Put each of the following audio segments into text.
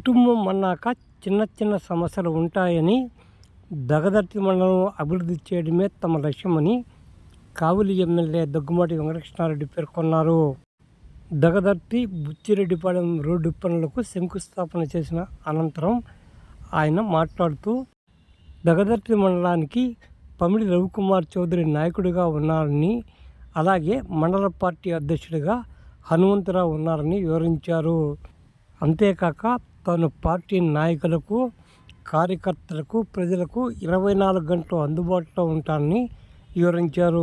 కుటుంబం అన్నాక చిన్న చిన్న సమస్యలు ఉంటాయని దగదర్తి మండలం అభివృద్ధి చేయడమే తమ లక్ష్యమని కావులి ఎమ్మెల్యే దగ్గుమాటి వెంకటకృష్ణారెడ్డి పేర్కొన్నారు. దగదర్తి బుచ్చిరెడ్డిపాలెం రోడ్డు పనులకు శంకుస్థాపన చేసిన అనంతరం ఆయన మాట్లాడుతూ దగదర్తి మండలానికి పమిడి రవికుమార్ చౌదరి నాయకుడిగా ఉన్నారని అలాగే మండల పార్టీ అధ్యక్షుడిగా హనుమంతరావు ఉన్నారని వివరించారు. అంతేకాక తాను పార్టీ నాయకులకు కార్యకర్తలకు ప్రజలకు ఇరవై నాలుగు గంటలు అందుబాటులో ఉంటానని వివరించారు.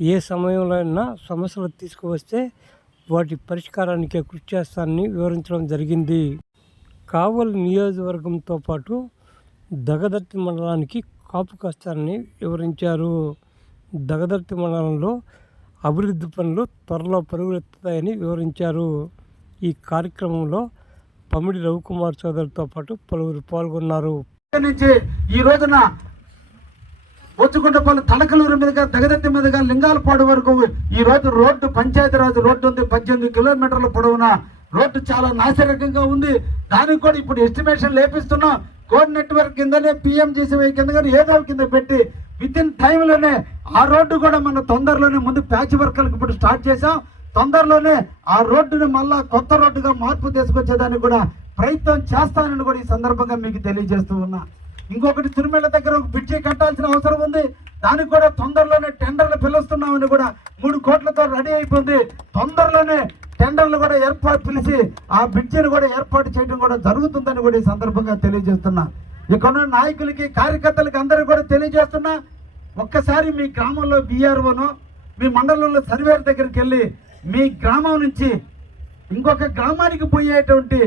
ఏ సమయంలో అయినా సమస్యలు తీసుకువస్తే వాటి పరిష్కారానికి కృషి చేస్తానని వివరించడం జరిగింది. కావల్ నియోజకవర్గంతో పాటు దగదర్తి మండలానికి కాపు కష్టాన్ని వివరించారు. దగదర్తి మండలంలో అభివృద్ధి పనులు త్వరలో పరుగులెత్తుతాయని వివరించారు. ఈ కార్యక్రమంలో పమిడి రవికుమార్ చౌదరితో పాటు పలువురు పాల్గొన్నారు. నుంచి ఈ రోజున బొచ్చుకుంటపల్లి తడకలూరు మీదుగా దగదత్తి మీదుగా లింగాలపాడు వరకు ఈ రోజు రోడ్డు పంచాయతీరాజ్ రోడ్డు ఉంది. పద్దెనిమిది కిలోమీటర్ల పొడవున రోడ్డు చాలా నాశరకంగా ఉంది. దానికి కూడా ఇప్పుడు ఎస్టిమేషన్ లేపిస్తున్నాం. కోడ్ నెట్వర్క్ కిందనే పిఎంజీసీవై కింద కానీ ఏదో కింద పెట్టి విత్ ఇన్ టైంలోనే ఆ రోడ్డు కూడా మన తొందరలోనే ముందు ప్యాచ్ వర్కర్లకు ఇప్పుడు స్టార్ట్ చేసాం తొందరలోనే ఆ రోడ్డుని మళ్ళా కొత్త రోడ్డుగా మార్పు తీసుకొచ్చేదానికి కూడా ప్రయత్నం చేస్తానని కూడా ఈ సందర్భంగా మీకు తెలియజేస్తూ ఉన్నా. ఇంకొకటి తిరుమల దగ్గర ఒక బ్రిడ్జి కట్టాల్సిన అవసరం ఉంది. దానికి కూడా తొందరలోనే టెండర్లు పిలుస్తున్నామని కూడా మూడు కోట్లతో రెడీ అయిపోయింది. తొందరలోనే టెండర్లు కూడా ఏర్పాటు పిలిచి ఆ బ్రిడ్జిని కూడా ఏర్పాటు చేయడం కూడా జరుగుతుందని కూడా ఈ సందర్భంగా తెలియజేస్తున్నా. ఇక్కడ నాయకులకి కార్యకర్తలకి అందరికీ కూడా తెలియజేస్తున్నా. ఒక్కసారి మీ గ్రామంలో బీఆర్ఓను మీ మండలంలో సర్వేర్ దగ్గరికి వెళ్ళి మీ గ్రామం నుంచి ఇంకొక గ్రామానికి పోయేటువంటి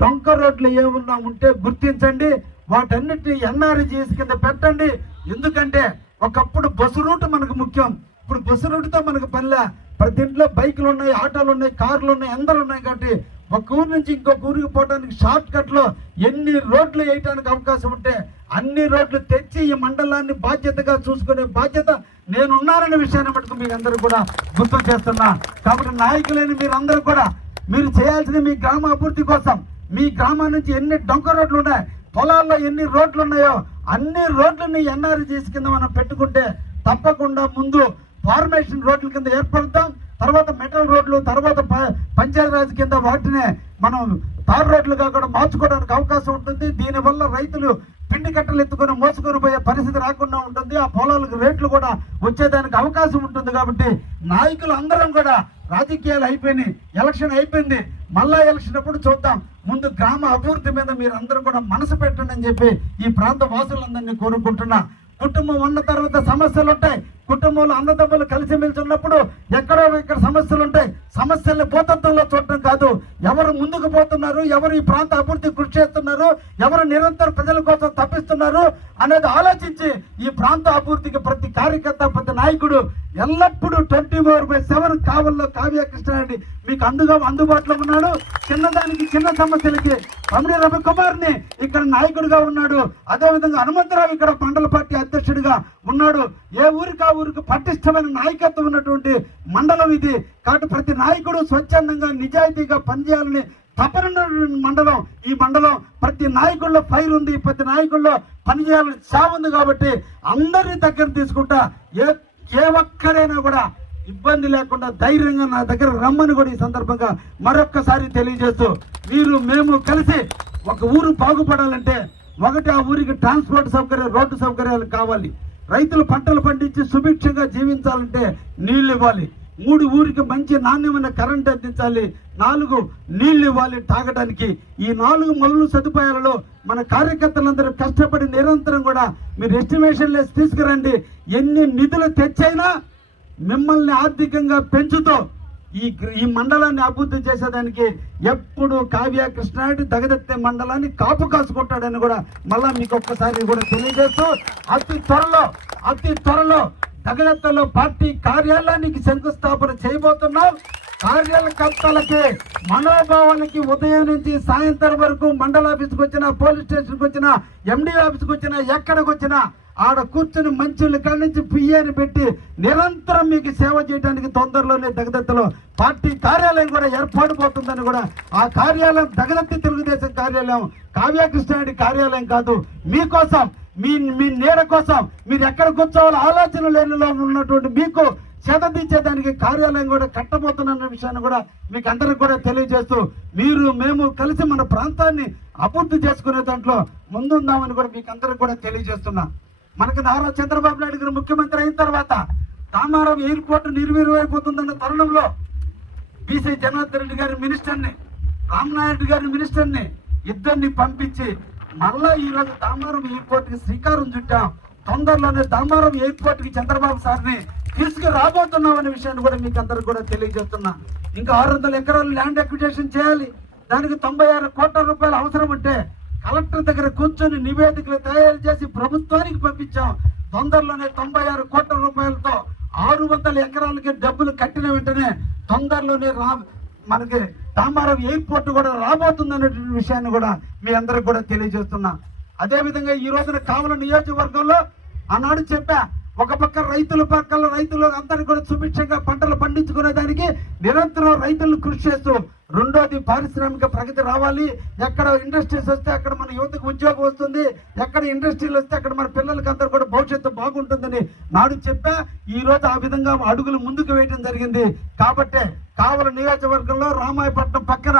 డొంక రోడ్లు ఏమన్నా ఉంటే గుర్తించండి. వాటన్నిటిని ఎన్ఆర్జీఎస్ కింద పెట్టండి. ఎందుకంటే ఒకప్పుడు బస్సు రూట్ మనకు ముఖ్యం. ఇప్పుడు బస్సు రూట్తో మనకు పనిలే. ప్రతి ఇంట్లో బైకులు ఉన్నాయి ఆటోలు ఉన్నాయి కార్లు ఉన్నాయి అందరూ ఉన్నాయి కాబట్టి ఒక ఊరు నుంచి ఇంకొక ఊరికి పోవడానికి షార్ట్ కట్లో ఎన్ని రోడ్లు వేయటానికి అవకాశం ఉంటే అన్ని రోడ్లు తెచ్చి ఈ మండలాన్ని బాధ్యతగా చూసుకునే బాధ్యత నేనున్నాననే విషయాన్ని మటుకు మీ అందరూ కూడా గుర్తు చేస్తున్నా. కాబట్టి నాయకులైన మీరందరూ కూడా మీరు చేయాల్సింది మీ గ్రామ అభివృద్ధి కోసం. మీ గ్రామం నుంచి ఎన్ని డొంక రోడ్లు ఉన్నాయి పొలాల్లో ఎన్ని రోడ్లు ఉన్నాయో అన్ని రోడ్లని ఎన్ఆర్జీస్ కింద మనం పెట్టుకుంటే తప్పకుండా ముందు ఫార్మేషన్ రోడ్ల కింద ఏర్పడతాం. తర్వాత మెటల్ రోడ్లు తర్వాత ప- పంచాయతీరాజ్ కింద వాటిని మనం తార్ రోడ్లుగా కూడా మార్చుకోవడానికి అవకాశం ఉంటుంది. దీనివల్ల రైతులు పిండి కట్టలు ఎత్తుకొని మోసుకొని పోయే పరిస్థితి రాకుండా ఉంటుంది. ఆ పొలాలకు రేట్లు కూడా వచ్చేదానికి అవకాశం ఉంటుంది కాబట్టి నాయకులు అందరం కూడా రాజకీయాలు అయిపోయినాయి. ఎలక్షన్ అయిపోయింది. మళ్ళా ఎలక్షన్ అప్పుడు చూద్దాం. ముందు గ్రామ అభివృద్ధి మీద మీరు అందరూ కూడా మనసు పెట్టండి అని చెప్పి ఈ ప్రాంత వాసులందరినీ కోరుకుంటున్నా. కుటుంబం ఉన్న తర్వాత సమస్యలు ఉంటాయి కుటుంబంలో అన్నదమ్ములు కలిసిమెలిసి ఉన్నప్పుడు ఎక్కడో ఇక్కడ సమస్యలు ఉంటాయి సమస్యల్ని భూతత్వంలో చూడటం కాదు. ఎవరు ముందుకు పోతున్నారు ఎవరు ఈ ప్రాంత అభివృద్ధి కృషి చేస్తున్నారు ఎవరు నిరంతరం ప్రజల కోసం తప్పిస్తున్నారు అనేది ఆలోచించి ఈ ప్రాంత అభివృద్ధికి ప్రతి కార్యకర్త ప్రతి నాయకుడు ఎల్లప్పుడూ ట్వంటీ ఫోర్ బై సెవెన్ కావల్లో కావ్య కృష్ణారెడ్డి మీకు అందుగా అందుబాటులో ఉన్నాడు. చిన్నదానికి చిన్న సమస్యలకి రమణి రవికుమార్ని ఇక్కడ నాయకుడిగా ఉన్నాడు. అదేవిధంగా హనుమంతరావు ఇక్కడ మండల పార్టీ అధ్యక్షుడిగా ఉన్నాడు. ఏ ఊరికి ఆ ఊరికి పటిష్టమైన నాయకత్వం ఉన్నటువంటి మండలం ఇది. కాబట్టి ప్రతి నాయకుడు స్వచ్ఛందంగా నిజాయితీగా పనిచేయాలని తపన మండలం ఈ మండలం ప్రతి నాయకుల్లో ఫైర్ ఉంది ప్రతి నాయకుల్లో పనిచేయాలని చావు ఉంది కాబట్టి అందరినీ దగ్గర తీసుకుంటా ఏ ఏ ఒక్కరైనా కూడా ఇబ్బంది లేకుండా ధైర్యంగా నా దగ్గర రమ్మని కూడా ఈ సందర్భంగా మరొక్కసారి తెలియజేస్తూ మీరు మేము కలిసి ఒక ఊరు బాగుపడాలంటే ఒకటి ఆ ఊరికి ట్రాన్స్పోర్ట్ సౌకర్యం రోడ్డు సౌకర్యాలు కావాలి. రైతులు పంటలు పండించి సుభిక్షంగా జీవించాలంటే నీళ్ళు ఇవ్వాలి. మూడు ఊరికి మంచి నాణ్యమైన కరెంట్ అందించాలి. నాలుగు నీళ్ళు ఇవ్వాలి తాగడానికి ఈ నాలుగు మొదలు సదుపాయాలలో మన కార్యకర్తలందరూ కష్టపడి నిరంతరం కూడా మీరు ఎస్టిమేషన్ లెస్ తీసుకురండి. ఎన్ని నిధులు తెచ్చైనా మిమ్మల్ని ఆర్థికంగా పెంచుతూ ఈ ఈ మండలాన్ని అభివృద్ధి చేసేదానికి ఎప్పుడు కావ్య కృష్ణారెడ్డి దగదత్తే మండలాన్ని కాపు కాసుకుంటాడని కూడా మళ్ళా మీకు ఒక్కసారి కూడా తెలియజేస్తూ అతి త్వరలో అతి త్వరలో దగదత్తలో పార్టీ కార్యాలయానికి శంకుస్థాపన చేయబోతున్నాం. కార్యకర్తలకి మనోభావాలకి ఉదయం నుంచి సాయంత్రం వరకు మండల ఆఫీస్కి వచ్చిన పోలీస్ స్టేషన్కి వచ్చినా ఎండి ఆఫీస్కి వచ్చినా ఎక్కడికి వచ్చినా ఆడ కూర్చుని మంచి కాడి నుంచి పియ్యని పెట్టి నిరంతరం మీకు సేవ చేయడానికి తొందరలోనే దగదత్తులో పార్టీ కార్యాలయం కూడా ఏర్పడిపోతుందని కూడా ఆ కార్యాలయం దగదత్తి తెలుగుదేశం కార్యాలయం కావ్యకృష్ణారెడ్డి కార్యాలయం కాదు. మీకోసం మీ మీ నీడ కోసం మీరు ఎక్కడ కూర్చోవాలో ఆలోచన లేనిలో ఉన్నటువంటి మీకు చేతదించేదానికి కార్యాలయం కూడా కట్టబోతున్న విషయాన్ని కూడా మీకు అందరికి కూడా తెలియజేస్తూ మీరు మేము కలిసి మన ప్రాంతాన్ని అభివృద్ధి చేసుకునే దాంట్లో ముందుందామని కూడా మీకు అందరికి కూడా తెలియజేస్తున్నా. మనకి నారా చంద్రబాబు నాయుడు గారు ముఖ్యమంత్రి అయిన తర్వాత రామారావు ఎయిర్పోర్ట్ నిర్వీర్యమైపోతుందన్న తరుణంలో బీసీ జనార్దన్ రెడ్డి గారి మినిస్టర్ని రామనాయుడు గారి మినిస్టర్ని ఇద్దరిని పంపించి మళ్ళా ఈ రోజు దామారం ఎయిర్పోర్ట్కి శ్రీకారం చుట్టాం. తొందరలోనే దామారం ఎయిర్పోర్ట్కి చంద్రబాబు సార్ని తీసుకురాబోతున్నాం అనే విషయాన్ని కూడా మీకు అందరికి కూడా తెలియజేస్తున్నా. ఇంకా ఆరు వందల ఎకరాలు ల్యాండ్ అక్విజేషన్ చేయాలి. దానికి తొంభై ఆరు కోట్ల రూపాయలు అవసరం ఉంటే కలెక్టర్ దగ్గర కూర్చొని నివేదికలు తయారు చేసి ప్రభుత్వానికి పంపించాం. తొందరలోనే తొంభై ఆరు కోట్ల రూపాయలతో ఆరు వందల ఎకరాలకి డబ్బులు కట్టిన వెంటనే తొందరలోనే రా మనకి తామారం ఎయిర్పోర్ట్ కూడా రాబోతుంది అనేటువంటి విషయాన్ని కూడా మీ అందరికి కూడా తెలియజేస్తున్నా. అదేవిధంగా ఈ రోజున కావల నియోజకవర్గంలో ఆనాడు చెప్పా ఒక పక్క రైతుల పక్కల రైతులు అందరికీ కూడా సుభిక్షంగా పంటలు పండించుకునే దానికి నిరంతరం రైతులు కృషి చేస్తూ రెండోది పారిశ్రామిక ప్రగతి రావాలి. ఎక్కడ ఇండస్ట్రీస్ వస్తే అక్కడ మన యువతకు ఉద్యోగం వస్తుంది. ఎక్కడ ఇండస్ట్రీలు వస్తే అక్కడ మన పిల్లలకి అందరూ కూడా భవిష్యత్తు బాగుంటుందని నాడు చెప్పా. ఈ రోజు ఆ విధంగా అడుగులు ముందుకు వేయడం జరిగింది. కాబట్టే కావల నియోజకవర్గంలో రామాయపట్నం పక్కన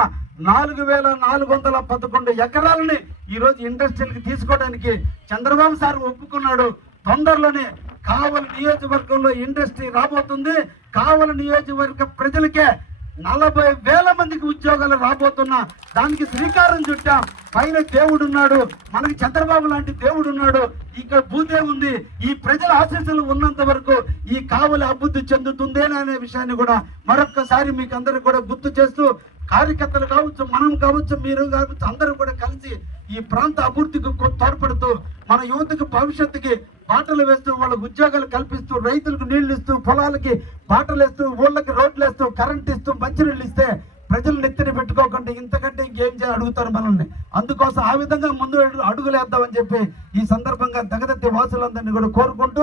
నాలుగు వేల నాలుగు వందల పదకొండు ఎకరాలని ఈరోజు ఇండస్ట్రీలకి తీసుకోవడానికి చంద్రబాబు సార్ ఒప్పుకున్నాడు. తొందరలోనే కావల నియోజకవర్గంలో ఇండస్ట్రీ రాబోతుంది. కావల నియోజకవర్గ ప్రజలకే నలభై వేల మందికి ఉద్యోగాలు రాబోతున్నా దానికి శ్రీకారం చుట్టాం. పైన దేవుడు ఉన్నాడు మనకి చంద్రబాబు లాంటి దేవుడు ఉన్నాడు ఇక్కడ భూదేవి ఉంది. ఈ ప్రజల ఆశీస్సులు ఉన్నంత వరకు ఈ కావలి అభివృద్ధి చెందుతుందేనా అనే విషయాన్ని కూడా మరొక్కసారి మీకు అందరూ కూడా గుర్తు చేస్తూ కార్యకర్తలు కావచ్చు మనం కావచ్చు మీరు కావచ్చు అందరూ కూడా కలిసి ఈ ప్రాంత అభివృద్ధికి తోడ్పడుతూ మన యువతకు భవిష్యత్తుకి బాటలు వేస్తూ వాళ్ళకు ఉద్యోగాలు కల్పిస్తూ రైతులకు నీళ్ళు ఇస్తూ పొలాలకి బాటలు వేస్తూ ఊళ్ళకి రోడ్లు వేస్తూ కరెంట్ ఇస్తూ మంచినీళ్ళు ఇస్తే ప్రజలు నెత్తిన పెట్టుకోకుండా ఇంతకంటే ఇంకేం చేయాలి? అడుగుతారు మనల్ని. అందుకోసం ఆ విధంగా ముందు అడుగులేద్దామని చెప్పి ఈ సందర్భంగా దగదత్తి వాసులందరినీ కూడా కోరుకుంటూ